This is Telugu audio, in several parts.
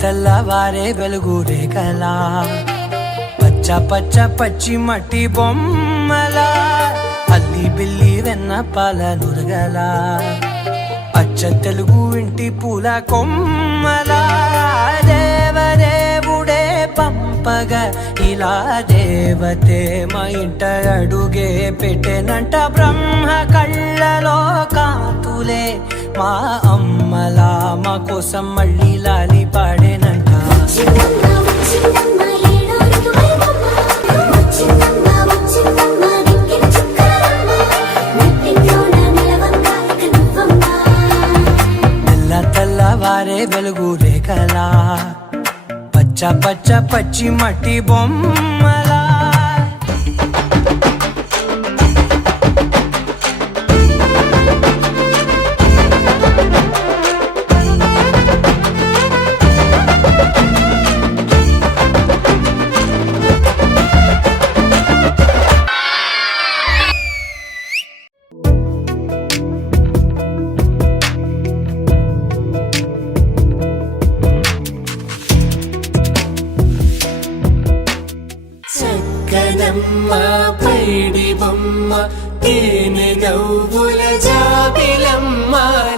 తెల్లవారే వెలుగు రేఖలా పచ్చ పచ్చ పచ్చి మట్టి బొమ్మలా అల్లి బిల్లి వెన్న పాల నురగలా అచ్చ తెలుగు ఇంటి పూల కొమ్మలా దేవదేవుడే పంపగా ఇలా దేవతే మా ఇంట అడుగే పెట్టెనంట బ్రహ్మ కళ్ళలో కాతులే మా అమ్మలా మా కోసం మళ్ళీ లాలి పాడేనంట. తెల్లవారే వెలుగు రేఖలా పచ్చ పచ్చ పచ్చి మట్టి బొమ్మలా పైడి బొమ్మ తేనె నవ్వుల జాబిలమ్మ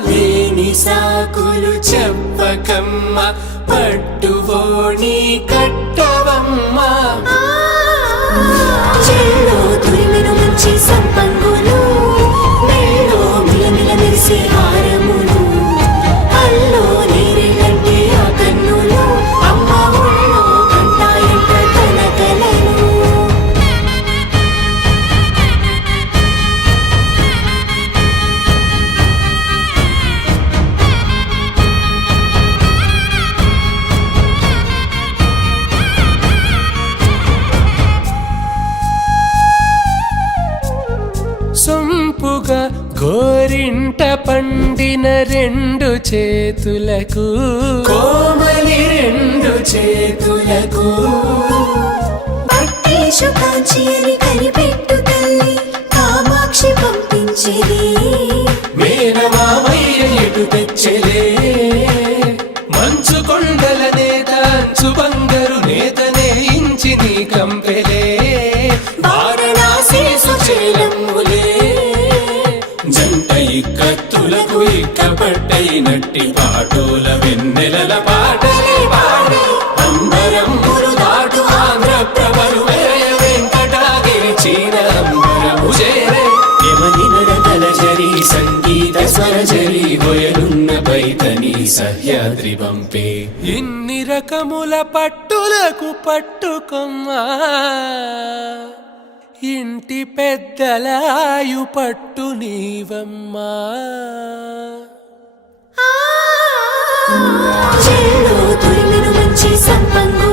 లేని సాకులు చెప్పకమ్మ పట్టువోణి కట్టవమ్మ చెల్లో తురిమెను మంచి సంపంగులు మెల్లో మిలమిల మెరిసే హారములు అల్లో నీరెళ్ళంటే ఆ కన్నులు అమ్మ ఒళ్ళో కంటాయంట తన కలను. సొంపుగా గోరింట పండిన రెండు చేతులకు కోమలి రెండు చేతులకు పట్టేశు కాంచిని కనిపెట్టు తల్లి కామాక్షి పంపించేది మేనమామయ్య ఎటు తెచ్చలే మంచు కొండల నేత అంచు బంగారు నేత నేయించి నీ కంపెలే వారణాసి సుచేలమ్ములే జంట ఇక్కత్తులకు ఇక్కపట్టైనట్టి పాటోల వెన్నెలల పాటలే పాడే అంబరమ్ములు దాటు ఆంధ్ర ప్రభలు వేయ వెంకటాగిరి చీన అంబరము చేరే యమని నడకల జరి సంగీత స్వరజరి గొయలున్న పైతని సహ్యాద్రి పంపే ఇన్ని రకముల పట్టులకు పట్టుకొమ్మా ఇంటి పెద్దలాయు పట్టు నీవమ్మా. చెల్లో తురిమెను మంచి సంపంగు